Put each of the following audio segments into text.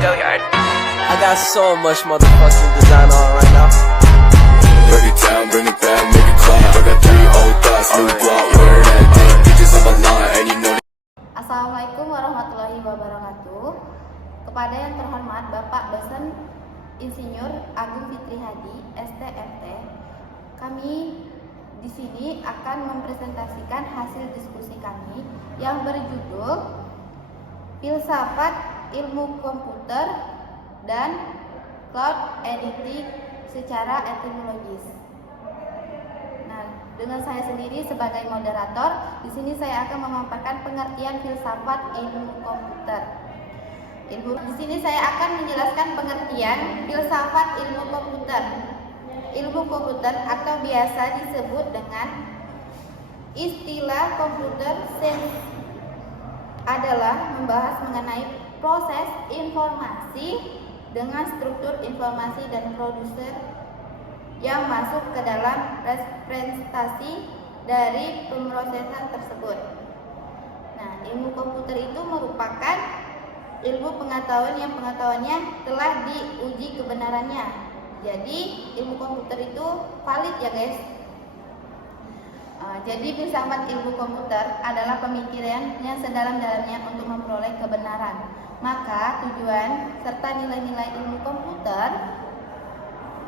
Go yard. I got so much motherfucking design on right now. Break it down, bring it back, make it clap. I got 3 old thoughts, new guap, where that thing, bitches on my line, and you know. Assalamualaikum warahmatullahi wabarakatuh. Kepada yang terhormat Bapak Dosen Insinyur Agung Fitri Hadi, STMT, kami di sini akan mempresentasikan hasil diskusi kami yang berjudul Filsafat Ilmu Komputer dan Cloud Editing secara etimologis. Nah, dengan saya sendiri sebagai moderator, di sini saya akan memaparkan pengertian filsafat ilmu komputer. Di sini saya akan menjelaskan pengertian filsafat ilmu komputer. Ilmu komputer atau biasa disebut dengan istilah computer science adalah membahas mengenai proses informasi dengan struktur informasi dan produser yang masuk ke dalam representasi dari pemrosesan tersebut. Nah, ilmu komputer itu merupakan ilmu pengetahuan yang pengetahuannya telah diuji kebenarannya. Jadi ilmu komputer itu valid ya guys. Jadi filsafat ilmu komputer adalah pemikiran yang sedalam-dalamnya untuk memperoleh kebenaran. Maka tujuan serta nilai-nilai ilmu komputer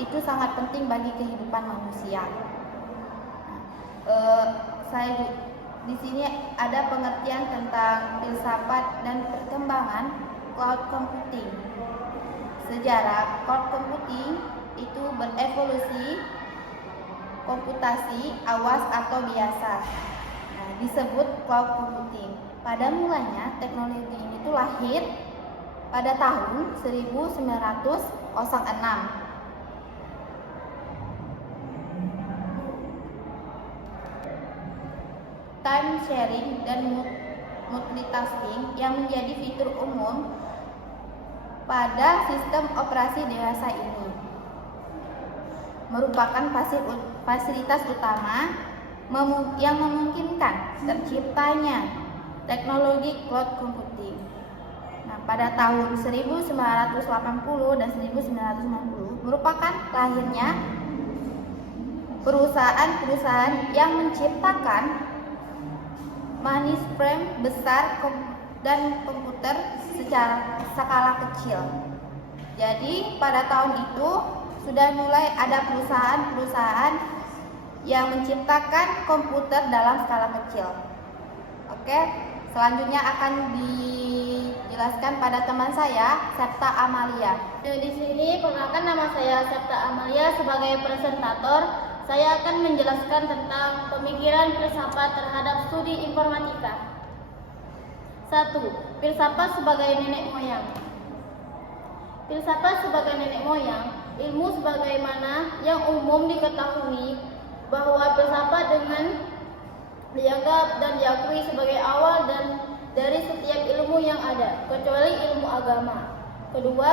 itu sangat penting bagi kehidupan manusia. Saya di sini ada pengertian tentang filsafat dan perkembangan cloud computing. Sejarah cloud computing itu berevolusi komputasi awas atau biasa. Nah, disebut cloud computing. Pada mulanya teknologi ini tuh lahir pada tahun 1906. Time sharing dan multitasking yang menjadi fitur umum pada sistem operasi dewasa ini merupakan fasilitas utama yang memungkinkan terciptanya teknologi cloud computing. Nah, pada tahun 1980 dan 1990 merupakan lahirnya perusahaan-perusahaan yang menciptakan mainframe besar dan komputer secara skala kecil. Jadi pada tahun itu sudah mulai ada perusahaan-perusahaan yang menciptakan komputer dalam skala kecil. Oke, selanjutnya akan dijelaskan pada teman saya, Septa Amalia. Di sini perkenalkan, nama saya Septa Amalia. Sebagai presentator, saya akan menjelaskan tentang pemikiran filsafat terhadap studi informatika. 1. Filsafat sebagai nenek moyang. Filsafat sebagai nenek moyang, ilmu sebagaimana yang umum diketahui bahwa filsafat dengan dianggap dan diakui sebagai awal dan dari setiap ilmu yang ada, kecuali ilmu agama. Kedua,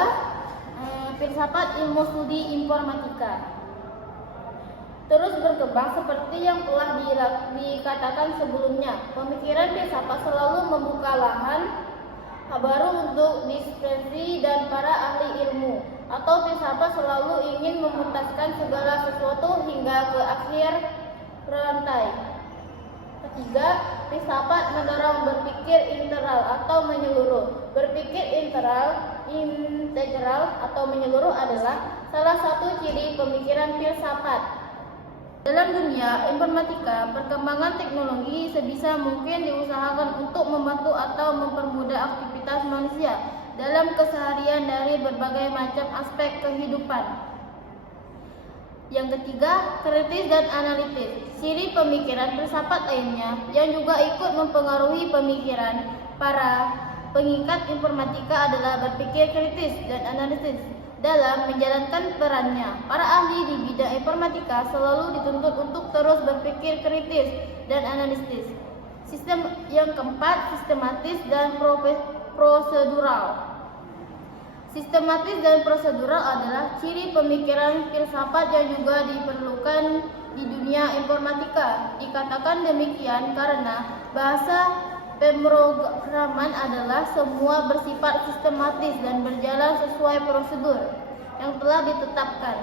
filsafat ilmu studi informatika terus berkembang seperti yang telah dikatakan sebelumnya. Pemikiran filsafat selalu membuka lahan baru untuk diskusi dan para ahli ilmu, atau filsafat selalu ingin memuntaskan segala sesuatu hingga ke akhir rantai. Ketiga, filsafat mendorong berpikir integral atau menyeluruh. Berpikir integral atau menyeluruh adalah salah satu ciri pemikiran filsafat. Dalam dunia informatika, perkembangan teknologi sebisa mungkin diusahakan untuk membantu atau mempermudah aktivitas manusia dalam keseharian dari berbagai macam aspek kehidupan. Yang ketiga, kritis dan analitis. Ciri pemikiran filsafat lainnya yang juga ikut mempengaruhi pemikiran para pengikat informatika adalah berpikir kritis dan analitis. Dalam menjalankan perannya, para ahli di bidang informatika selalu dituntut untuk terus berpikir kritis dan analitis. Sistem yang keempat, sistematis dan prosedural. Sistematis dan prosedural adalah ciri pemikiran filsafat yang juga diperlukan di dunia informatika. Dikatakan demikian karena bahasa Pemrograman adalah semua bersifat sistematis dan berjalan sesuai prosedur yang telah ditetapkan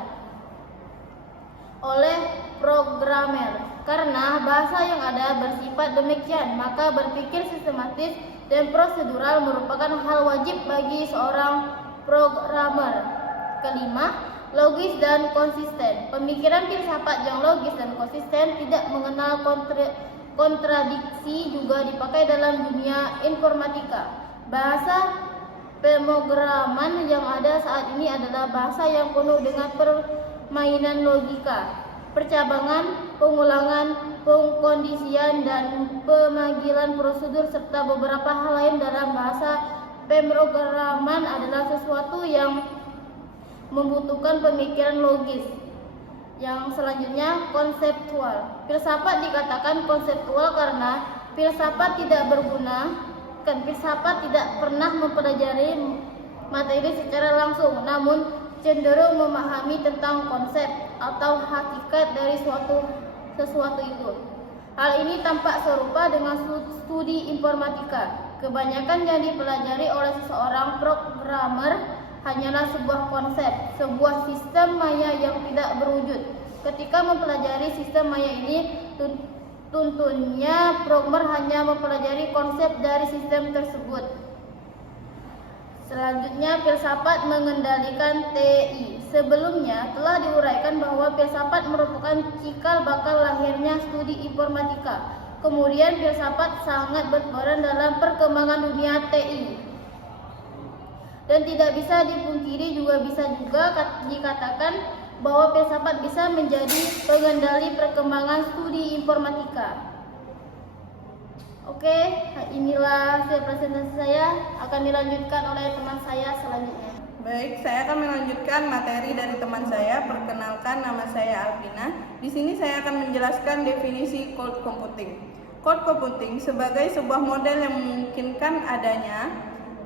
oleh programmer. Karena bahasa yang ada bersifat demikian, maka berpikir sistematis dan prosedural merupakan hal wajib bagi seorang programmer. Kelima, logis dan konsisten. Pemikiran filsafat yang logis dan konsisten tidak mengenal kontradiksi juga dipakai dalam dunia informatika. Bahasa pemrograman yang ada saat ini adalah bahasa yang penuh dengan permainan logika, percabangan, pengulangan, pengkondisian, dan pemanggilan prosedur serta beberapa hal lain dalam bahasa pemrograman adalah sesuatu yang membutuhkan pemikiran logis. Yang selanjutnya, konseptual. Filsafat dikatakan konseptual karena filsafat tidak filsafat tidak pernah mempelajari materi secara langsung, namun cenderung memahami tentang konsep atau hakikat dari sesuatu itu. Hal ini tampak serupa dengan studi informatika. Kebanyakan yang dipelajari oleh seseorang programmer hanyalah sebuah konsep, sebuah sistem maya yang tidak berwujud. Ketika mempelajari sistem maya ini, tuntunnya programmer hanya mempelajari konsep dari sistem tersebut. Selanjutnya, filsafat mengendalikan TI. Sebelumnya telah diuraikan bahwa filsafat merupakan cikal bakal lahirnya studi informatika. Kemudian filsafat sangat berperan dalam perkembangan dunia TI. Dan tidak bisa dipungkiri bisa dikatakan bahwa filsafat bisa menjadi pengendali perkembangan studi informatika. Oke, inilah hasil presentasi saya, akan dilanjutkan oleh teman saya selanjutnya. Baik, saya akan melanjutkan materi dari teman saya. Perkenalkan, nama saya Alvina. Di sini saya akan menjelaskan definisi cloud computing. Cloud computing sebagai sebuah model yang memungkinkan adanya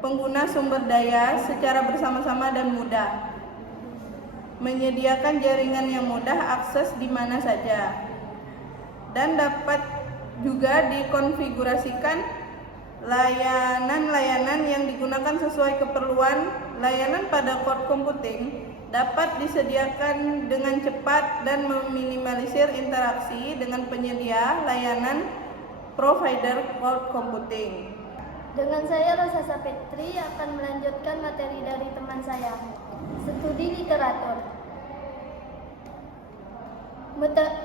pengguna sumber daya secara bersama-sama dan mudah, menyediakan jaringan yang mudah akses di mana saja, dan dapat juga dikonfigurasikan layanan-layanan yang digunakan sesuai keperluan. Layanan pada cloud computing dapat disediakan dengan cepat dan meminimalisir interaksi dengan penyedia layanan provider cloud computing. Dengan saya Rosa Sapetri akan melanjutkan materi dari teman saya, studi literatur.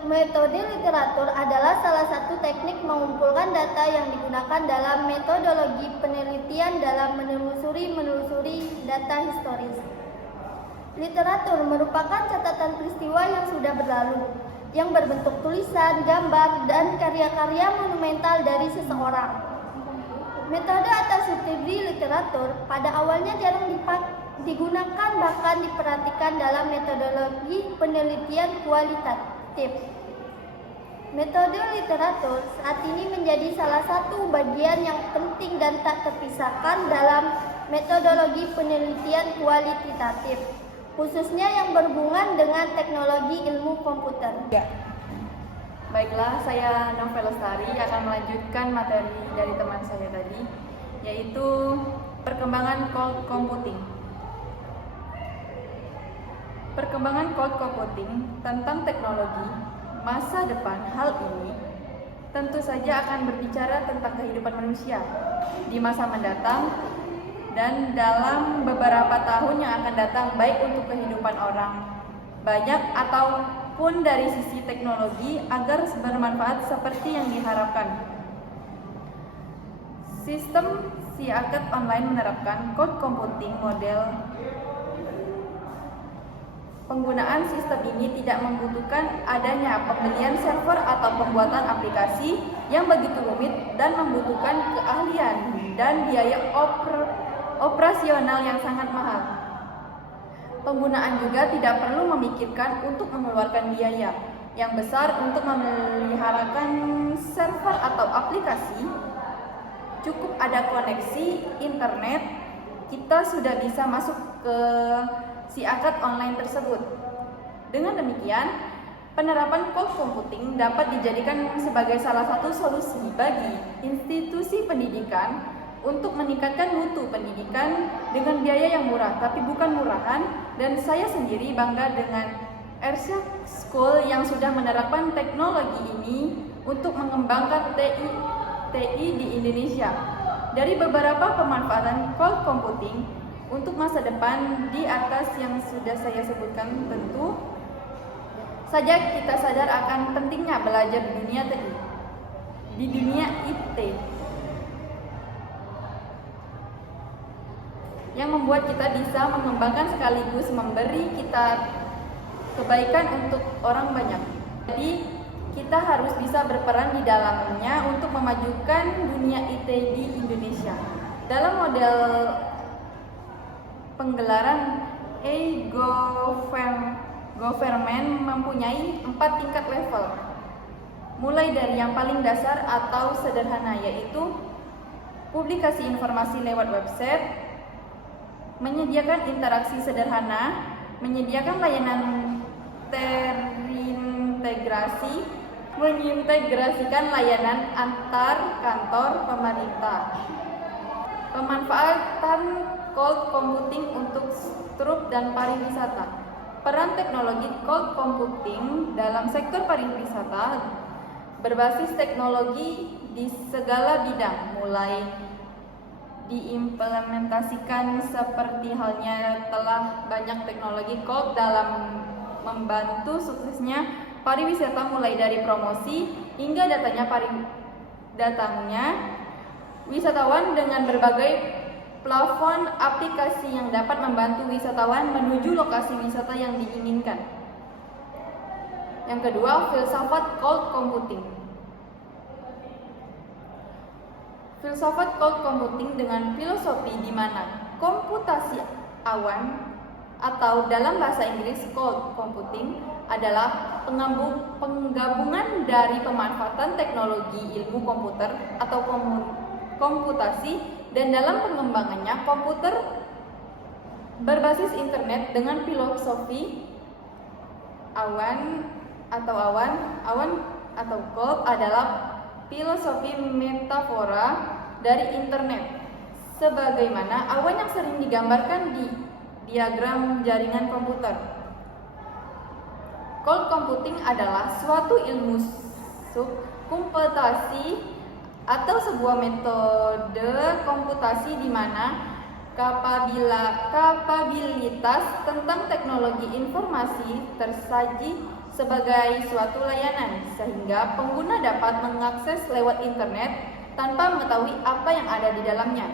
Metode literatur adalah salah satu teknik mengumpulkan data yang digunakan dalam metodologi penelitian dalam menelusuri data historis. Literatur merupakan catatan peristiwa yang sudah berlalu, yang berbentuk tulisan, gambar, dan karya-karya monumental dari seseorang. Metode atau studi literatur pada awalnya jarang digunakan, bahkan diperhatikan dalam metodologi penelitian kualitatif. Metode literatur saat ini menjadi salah satu bagian yang penting dan tak terpisahkan dalam metodologi penelitian kualitatif, khususnya yang berhubungan dengan teknologi ilmu komputer. Baiklah, saya Novel Lestari akan melanjutkan materi dari teman saya tadi, yaitu perkembangan cloud computing. Perkembangan cloud computing tentang teknologi masa depan. Hal ini tentu saja akan berbicara tentang kehidupan manusia di masa mendatang dan dalam beberapa tahun yang akan datang, baik untuk kehidupan orang banyak ataupun dari sisi teknologi agar bermanfaat seperti yang diharapkan. Sistem SIAKET online menerapkan cloud computing model. Penggunaan sistem ini tidak membutuhkan adanya pembelian server atau pembuatan aplikasi yang begitu rumit dan membutuhkan keahlian dan biaya operasional yang sangat mahal. Penggunaan juga tidak perlu memikirkan untuk mengeluarkan biaya yang besar untuk memeliharakan server atau aplikasi. Cukup ada koneksi internet, kita sudah bisa masuk ke SIAKET online tersebut. Dengan demikian, Penerapan cloud computing dapat dijadikan sebagai salah satu solusi bagi institusi pendidikan untuk meningkatkan mutu pendidikan dengan biaya yang murah, tapi bukan murahan. Dan saya sendiri bangga dengan Ershad School yang sudah menerapkan teknologi ini untuk mengembangkan TI di Indonesia. Dari beberapa pemanfaatan cloud computing untuk masa depan di atas yang sudah saya sebutkan, tentu saja kita sadar akan pentingnya belajar di dunia TI, di dunia IT, yang membuat kita bisa mengembangkan sekaligus memberi kita kebaikan untuk orang banyak. Jadi kita harus bisa berperan di dalamnya untuk memajukan dunia IT di Indonesia. Dalam model penggelaran e-government mempunyai 4 tingkat level, mulai dari yang paling dasar atau sederhana, yaitu publikasi informasi lewat website, menyediakan interaksi sederhana, menyediakan layanan terintegrasi, mengintegrasikan layanan antar kantor pemerintah. Pemanfaatan cloud computing untuk struktur dan pariwisata. Peran teknologi cloud computing dalam sektor pariwisata berbasis teknologi di segala bidang, mulai diimplementasikan seperti halnya telah banyak teknologi cloud dalam membantu suksesnya pariwisata, mulai dari promosi hingga datangnya wisatawan dengan berbagai plafon aplikasi yang dapat membantu wisatawan menuju lokasi wisata yang diinginkan. Yang kedua, filsafat cloud computing. Filsafat cloud computing dengan filosofi di mana komputasi awan atau dalam bahasa Inggris cloud computing adalah penggabungan dari pemanfaatan teknologi ilmu komputer atau komputasi, dan dalam pengembangannya komputer berbasis internet dengan filosofi awan atau cloud adalah filosofi metafora dari internet, sebagaimana awan yang sering digambarkan di diagram jaringan komputer. Cloud computing adalah suatu ilmu komputasi atau sebuah metode komputasi di mana kapabilitas tentang teknologi informasi tersaji sebagai suatu layanan, sehingga pengguna dapat mengakses lewat internet tanpa mengetahui apa yang ada di dalamnya,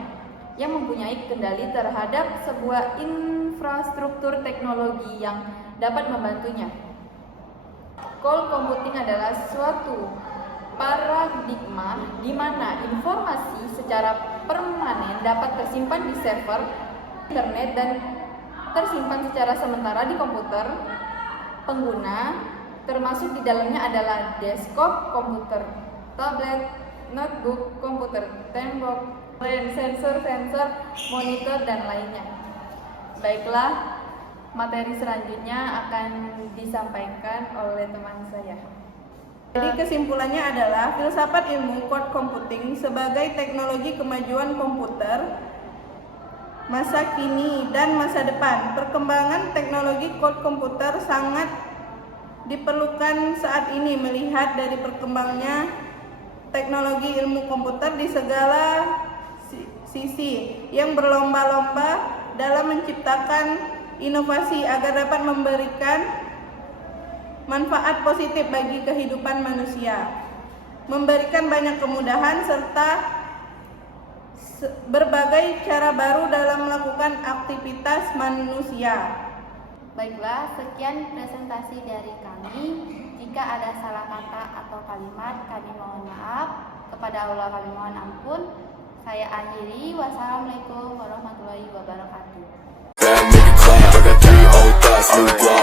yang mempunyai kendali terhadap sebuah infrastruktur teknologi yang dapat membantunya. Cloud computing adalah suatu paradigma di mana informasi secara permanen dapat tersimpan di server internet dan tersimpan secara sementara di komputer pengguna, termasuk di dalamnya adalah desktop komputer, tablet, notebook, komputer, tembok, sensor, monitor, dan lainnya. Baiklah, materi selanjutnya akan disampaikan oleh teman saya. Jadi kesimpulannya adalah filsafat ilmu cloud computing sebagai teknologi kemajuan komputer masa kini dan masa depan. Perkembangan teknologi cloud komputer sangat diperlukan saat ini melihat dari perkembangannya teknologi ilmu komputer di segala sisi yang berlomba-lomba dalam menciptakan inovasi agar dapat memberikan manfaat positif bagi kehidupan manusia, memberikan banyak kemudahan serta berbagai cara baru dalam melakukan aktivitas manusia. Baiklah, sekian presentasi dari kami. Jika ada salah kata atau kalimat, kami mohon maaf. Kepada Allah kami mohon ampun. Saya akhiri. Wassalamualaikum warahmatullahi wabarakatuh. Make it clap, I got 3 old thoughts, new block.